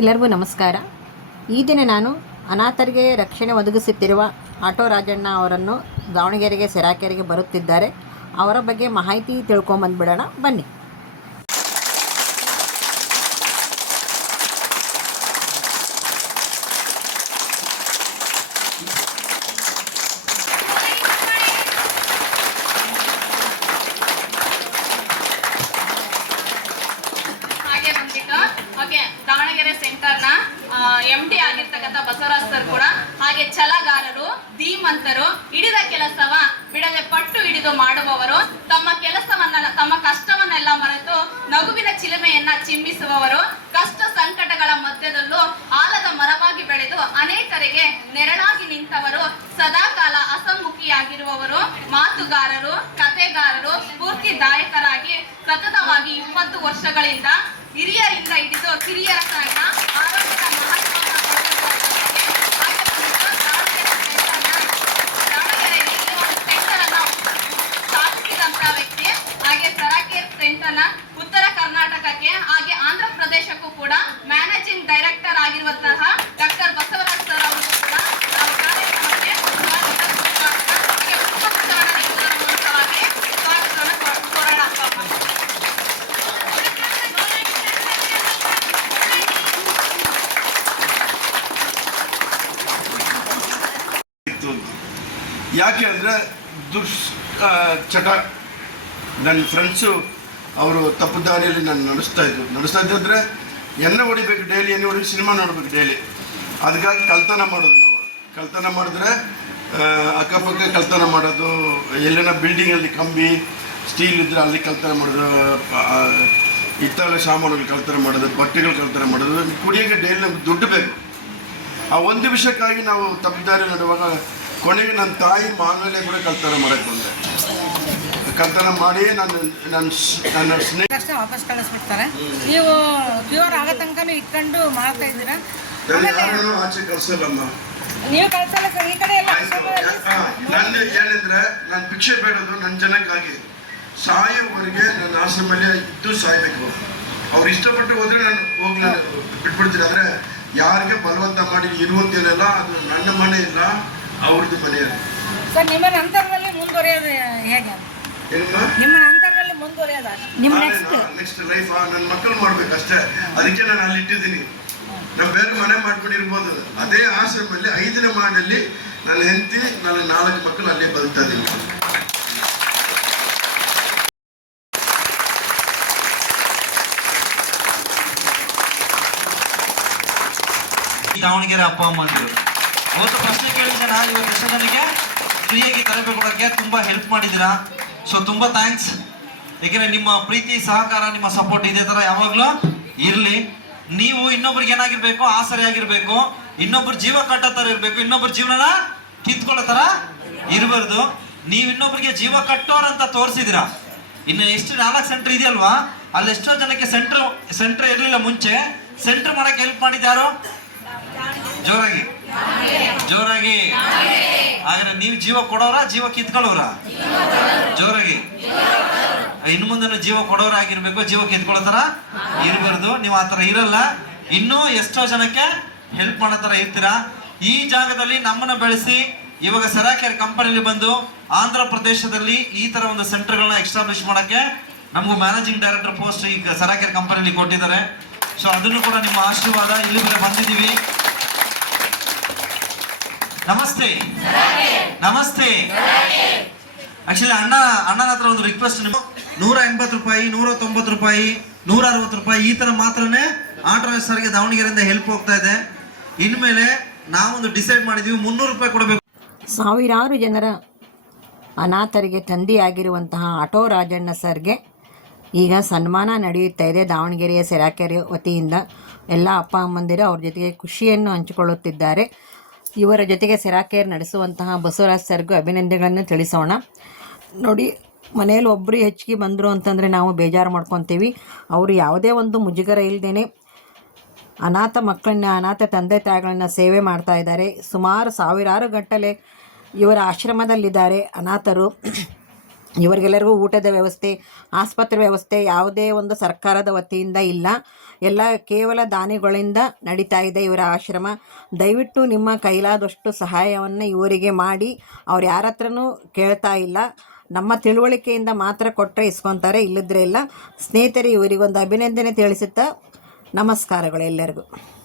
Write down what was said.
ಎಲ್ಲರಿಗೂ ನಮಸ್ಕಾರ. ಈ ದಿನ ನಾನು ಅನಾಥರಿಗೆ ರಕ್ಷಣೆ ಒದಗಿಸುತ್ತಿರುವ ಆಟೋ ರಾಜಣ್ಣ ಅವರನ್ನು ದಾವಣಗೆರೆಗೆ, ಸೆರಾಕೆರೆಗೆ ಬರುತ್ತಿದ್ದಾರೆ. ಅವರ ಬಗ್ಗೆ ಮಾಹಿತಿ ತಿಳ್ಕೊಂಬಂದ್ಬಿಡೋಣ. ಬನ್ನಿ ಹಾಗೆ ಬಂದ್ಬಿಟ್ಟು ಓಕೆ ದಾವಣಗೆರೆ ಸೆಂಟರ್ನ ಎಂ ಟಿ ಆಗಿರ್ತಕ್ಕಂಥ ಬಸವರಾಜ್ ಕೂಡ ಹಾಗೆ ಛಲಗಾರರು, ಧೀಮಂತರು, ಹಿಡಿದ ಕೆಲಸವ, ಬಿಡದೆ ಪಟ್ಟು ಹಿಡಿದು ಮಾಡುವವರು, ತಮ್ಮ ಕೆಲಸವನ್ನ, ತಮ್ಮ ಕಷ್ಟವನ್ನೆಲ್ಲ ಮರೆತು ನಗುವಿನ ಚಿಲುಮೆಯನ್ನ ಚಿಮ್ಮಿಸುವವರು, ಕಷ್ಟ ಸಂಕಟಗಳ ಮಧ್ಯದಲ್ಲೂ ಆಲದ ಮರವಾಗಿ ಬೆಳೆದು ಅನೇಕರಿಗೆ ನೆರಳಾಗಿ ನಿಂತವರು, ಸದಾಕಾಲ ಅಸಮ್ಮುಖಿಯಾಗಿರುವವರು ಮಾತುಗಾರರು, ಕಥೆಗಾರರು, ಸ್ಫೂರ್ತಿದಾಯಕರಾಗಿ ಸತತವಾಗಿ ಇಪ್ಪತ್ತು ವರ್ಷಗಳಿಂದ ಹಿರಿಯರಿಂದ ಹಿಡಿದು ಕಿರಿಯರ ಸೆಂಟರ್ನ ಉತ್ತರ ಕರ್ನಾಟಕಕ್ಕೆ ಹಾಗೆ ಆಂಧ್ರ ಪ್ರದೇಶಕ್ಕೂ ಕೂಡ ಮ್ಯಾನೇಜಿಂಗ್ ಡೈರೆಕ್ಟರ್ ಆಗಿರುವಂತಹ ಡಾಕ್ಟರ್ ಬಸವರಾಜ್ ಸರ್ ಅವರು ಕೂಡ ಯಾಕೆ ಅಂದರೆ ದುಷ್ ಚಟ ನನ್ನ ಫ್ರೆಂಡ್ಸು ಅವರು ತಪ್ಪು ದಾರಿಯಲ್ಲಿ ನಾನು ನಡೆಸ್ತಾ ಇದ್ರು. ನಡೆಸ್ತಾ ಇದ್ದಿದ್ರೆ ಎಣ್ಣೆ ಹೊಡಿಬೇಕು ಡೈಲಿ ಎಣ್ಣೆ ಹೊಡಿಬೇಕು, ಸಿನಿಮಾ ನೋಡ್ಬೇಕು ಡೈಲಿ ಅದಕ್ಕಾಗಿ ಕಲ್ತನ ಮಾಡೋದು ನಾವು. ಕಲ್ತನ ಮಾಡಿದ್ರೆ ಅಕ್ಕಪಕ್ಕ ಕಳ್ತನ ಮಾಡೋದು ಎಲ್ಲೇನ ಬಿಲ್ಡಿಂಗಲ್ಲಿ ಕಂಬಿ ಸ್ಟೀಲ್ ಇದ್ದರೆ ಅಲ್ಲಿ ಕಲ್ತನ ಮಾಡೋದು ಇತ್ತಾಳೆ ಸಾಮಾನುಗಳು ಕಳ್ತನ ಮಾಡೋದು, ಬಟ್ಟೆಗಳು ಕಲ್ತನ ಮಾಡೋದು ಕುಡಿಯೋಕ್ಕೆ ಡೈಲಿ ನಮ್ಗೆ ದುಡ್ಡು ಬೇಕು. ಆ ಒಂದು ವಿಷಯಕ್ಕಾಗಿ ನಾವು ತಪ್ಪಿದಾರಿ ನಡುವಾಗ ಕೊನೆಗೆ ನನ್ನ ತಾಯಿ ಮಾನವೇ ಕೂಡ ಕಲ್ತನ ಮಾಡೋಕ್ಕೆ ಬಂದೆ. ಕಳ್ತನ ಮಾಡಿ ನನ್ನ ನನ್ನ ನನ್ನ ಸ್ನೇಹಿತ ತಕ್ಷಣ ವಾಪಸ್ ಕಳಿಸ್ಬಿಡ್ತಾರೆ. ನೀವು ಕ್ಯೂರ್ ಆಗೋ ತನಕನೂ ಇಟ್ಕೊಂಡು ಮಾಡ್ತಾ ಇದ್ದೀರಾ? ಯಾರನ್ನೂ ಆಚೆ ಕಳ್ಸಲ್ಲಮ್ಮ ನೀವು ಕಳ್ಸಲ್ಲ ಸರ್ ಈ ಕಡೆ ಎಲ್ಲ. ಆ, ನನ್ನ ಏನಂದ್ರೆ ನಾನು ಭಿಕ್ಷೆ ಬೇಡೋದು ನನ್ನ ಜನಕ್ಕಾಗಿ. ಸಾಯೋವರೆಗೆ ನನ್ನ ಆಶ್ರಮಲ್ಲಿ ಇದ್ದು ಸಾಯ್ಬೇಕು. ಅವ್ರು ಇಷ್ಟಪಟ್ಟು ಹೋದ್ರೆ ನಾನು ಹೋಗ್ಲ ಬಿಟ್ಬಿಡ್ತೀನಿ. ಅಂದ್ರೆ ಯಾರಿಗೆ ಬಲವಂತ ಮಾಡಿ ಇರುವಂತಿರಲ್ಲ ಅದು ನನ್ನ ಮನೆ ಇಲ್ಲ ಅವ್ರದ್ದು ಮನೆ. ಅದು ಸರ್ ನಿಮ್ಮ ನಂತರದಲ್ಲಿ ಮುಂದುವರಿಯೋದು ಹೇಗೆ? ನಿಮ್ಮ ಮುಂದುವರಿಯೋದು ನಿಮ್ಮ ನೆಕ್ಸ್ಟ್ ನೆಕ್ಸ್ಟ್ ಲೈಫ್ ನನ್ನ ಮಕ್ಕಳು ಮಾಡ್ಬೇಕಷ್ಟೇ ಅದಕ್ಕೆ ನಾನು ಅಲ್ಲಿ ಇಟ್ಟಿದ್ದೀನಿ. ನಾವು ಬೇರೆ ಮನೆ ಮಾಡ್ಬಿಟ್ಟಿರ್ಬೋದು. ಅದೇ ಆಶ್ರಮದಲ್ಲಿ ಐದನೇ ಮಾಡಲ್ಲಿ ನನ್ನ ಹೆಂಡತಿ ನನ್ನ ನಾಲ್ಕು ಮಕ್ಕಳು ಅಲ್ಲೇ ಬದುಕ್ತಾ ಇದ್ದೀನಿ. ದಾವಣಗೆರೆ ಅಪ್ಪ ಅಮ್ಮಂದಿರು ಅವತ್ತು ಪ್ರಶ್ನೆ ಕೇಳಿದ್ರೆ ನಾನು ಇವತ್ತು ಎಷ್ಟು ಜನಕ್ಕೆ. ಫ್ರೀಯಾಗಿ ತರಬೇತಿ ಕೊಡೋಕ್ಕೆ ತುಂಬಾ ಹೆಲ್ಪ್ ಮಾಡಿದ್ದೀರಾ? ಸೊ ತುಂಬಾ ಥ್ಯಾಂಕ್ಸ್ ಯಾಕೆಂದ್ರೆ ನಿಮ್ಮ ಪ್ರೀತಿ, ಸಹಕಾರ, ನಿಮ್ಮ ಸಪೋರ್ಟ್ ಇದೇ ತರ ಯಾವಾಗ್ಲೂ ಇರ್ಲಿ. ನೀವು ಇನ್ನೊಬ್ರಿಗೆ ಏನಾಗಿರ್ಬೇಕು ಆಸರೆ ಆಗಿರ್ಬೇಕು ಇನ್ನೊಬ್ರು ಜೀವ ಕಟ್ಟೋ ತರ ಇರ್ಬೇಕು, ಇನ್ನೊಬ್ರ ಜೀವನನ ಕಿತ್ಕೊಳ್ಳೋ ತರ ಇರಬಾರ್ದು. ನೀವು ಇನ್ನೊಬ್ರಿಗೆ ಜೀವ ಕಟ್ಟೋರಂತ ತೋರಿಸಿದಿರಾ ಇನ್ನು ಎಷ್ಟು ನಾಲ್ಕು ಸೆಂಟರ್ ಇದೆಯಲ್ವಾ? ಅಲ್ಲಿ ಎಷ್ಟೋ ಜನಕ್ಕೆ ಸೆಂಟರ್ ಸೆಂಟರ್ ಇರಲಿಲ್ಲ ಮುಂಚೆ. ಸೆಂಟರ್ ಮಾಡಕ್ಕೆ ಹೆಲ್ಪ್ ಮಾಡಿದ್ಯಾರು ಜೋರಾಗಿ. ಜೋರಾಗಿ. ಹಾಗಾದ್ರೆ ನೀವು ಜೀವ ಕೊಡೋರ, ಜೀವ ಕಿತ್ಕೊಳ್ಳೋರ? ಜೋರಾಗಿ. ಇನ್ನು ಮುಂದೆ ಜೀವ ಕೊಡೋರಾಗಿರ್ಬೇಕು ಜೀವ ಕಿತ್ಕೊಳ್ಳೋತರ ಇರಬಾರ್ದು ನೀವು ಆತರ ತರ ಇರಲ್ಲ. ಇನ್ನೂ ಎಷ್ಟೋ ಜನಕ್ಕೆ ಹೆಲ್ಪ್ ಮಾಡೋ ತರ ಇರ್ತೀರಾ? ಈ ಜಾಗದಲ್ಲಿ ನಮ್ಮನ್ನ ಬೆಳೆಸಿ ಇವಾಗ ಸರಾಕೇರ್ ಕಂಪನಿಲಿ ಬಂದು ಆಂಧ್ರ ಪ್ರದೇಶದಲ್ಲಿ ಈ ತರ ಒಂದು ಸೆಂಟರ್ಗಳನ್ನ ಎಕ್ಸ್ಟಾಬ್ಲಿಷ್ ಮಾಡಕ್ಕೆ ನಮಗೂ ಮ್ಯಾನೇಜಿಂಗ್ ಡೈರೆಕ್ಟರ್ ಪೋಸ್ಟ್ ಈಗ ಸರಾಕೇರ್ ಕಂಪನಿಲಿ ಕೊಟ್ಟಿದ್ದಾರೆ. ಸೊ ಅದನ್ನು ಕೂಡ ನಿಮ್ಮ ಆಶೀರ್ವಾದ ಇಲ್ಲಿ ಬಂದಿದ್ದೀವಿ. ನಮಸ್ತೆ. ನಮಸ್ತೆ. ಆಕ್ಚುಲಿ ಅಣ್ಣ ಅಣ್ಣನ ಹತ್ರ ಒಂದು ರಿಕ್ವೆಸ್ಟ್ ನಿಮ್ಮ ನೂರ ಎಂಬತ್ತು ರೂಪಾಯಿ ನೂರ ತೊಂಬತ್ತು ರೂಪಾಯಿ ನೂರ ಅರವತ್ತು ರೂಪಾಯಿ ಈ ತರ ಮಾತ್ರನೇ ಆಟೋ ಸರ್ಗೆ ದಾವಣಗೆರೆಯಿಂದ ಹೆಲ್ಪ್ ಹೋಗ್ತಾ ಇದೆ. ಇನ್ಮೇಲೆ ನಾವೊಂದು ಡಿಸೈಡ್ ಮಾಡಿದೀವಿ ಮುನ್ನೂರು ರೂಪಾಯಿ ಕೊಡಬೇಕು. ಸಾವಿರಾರು ಜನರ ಅನಾಥರಿಗೆ ತಂದೆಯಾಗಿರುವಂತಹ ಆಟೋ ರಾಜಣ್ಣ ಸರ್ಗೆ ಈಗ ಸನ್ಮಾನ ನಡೆಯುತ್ತಾ ಇದೆ ದಾವಣಗೆರೆಯ ಸೆರಾಕೆರೆ ವತಿಯಿಂದ. ಎಲ್ಲ ಅಪ್ಪ ಅಮ್ಮಂದಿರು ಅವ್ರ ಜೊತೆಗೆ ಖುಷಿಯನ್ನು ಹಂಚಿಕೊಳ್ಳುತ್ತಿದ್ದಾರೆ. ಇವರ ಜೊತೆಗೆ ಸೆರಾಕೇರ್ ನಡೆಸುವಂತಹ ಬಸವರಾಜ್ ಸರ್ಗೂ ಅಭಿನಂದನೆಗಳನ್ನು ತಿಳಿಸೋಣ. ನೋಡಿ, ಮನೆಯಲ್ಲಿ ಒಬ್ಬರು ಹೆಚ್ಚಿಗೆ ಬಂದರು ಅಂತಂದರೆ ನಾವು ಬೇಜಾರು ಮಾಡ್ಕೊತೀವಿ. ಅವರು ಯಾವುದೇ ಒಂದು ಮುಜುಗರ ಇಲ್ಲದೇ ಅನಾಥ ಮಕ್ಕಳನ್ನ, ಅನಾಥ ತಂದೆ ತಾಯಿಗಳನ್ನ ಸೇವೆ ಮಾಡ್ತಾ ಇದ್ದಾರೆ. ಸುಮಾರು ಸಾವಿರಾರು ಗಟ್ಟಲೆ ಇವರ ಆಶ್ರಮದಲ್ಲಿದ್ದಾರೆ ಅನಾಥರು. ಇವರಿಗೆಲ್ಲರಿಗೂ ಊಟದ ವ್ಯವಸ್ಥೆ, ಆಸ್ಪತ್ರೆ ವ್ಯವಸ್ಥೆ ಯಾವುದೇ ಒಂದು ಸರ್ಕಾರದ ವತಿಯಿಂದ ಇಲ್ಲ. ಎಲ್ಲ ಕೇವಲ ದಾನಿಗಳಿಂದ ನಡೀತಾ ಇದೆ ಇವರ ಆಶ್ರಮ. ದಯವಿಟ್ಟು ನಿಮ್ಮ ಕೈಲಾದಷ್ಟು ಸಹಾಯವನ್ನು ಇವರಿಗೆ ಮಾಡಿ. ಅವ್ರು ಯಾರ ಹತ್ರನೂ ಕೇಳ್ತಾ ಇಲ್ಲ. ನಮ್ಮ ತಿಳುವಳಿಕೆಯಿಂದ ಮಾತ್ರ ಕೊಟ್ಟರೆ ಇಸ್ಕೊತಾರೆ ಇಲ್ಲದ್ರೆ ಇಲ್ಲ. ಸ್ನೇಹಿತರೆ, ಇವರಿಗೊಂದು ಅಭಿನಂದನೆ ತಿಳಿಸುತ್ತಾ ನಮಸ್ಕಾರಗಳು ಎಲ್ಲರಿಗೂ.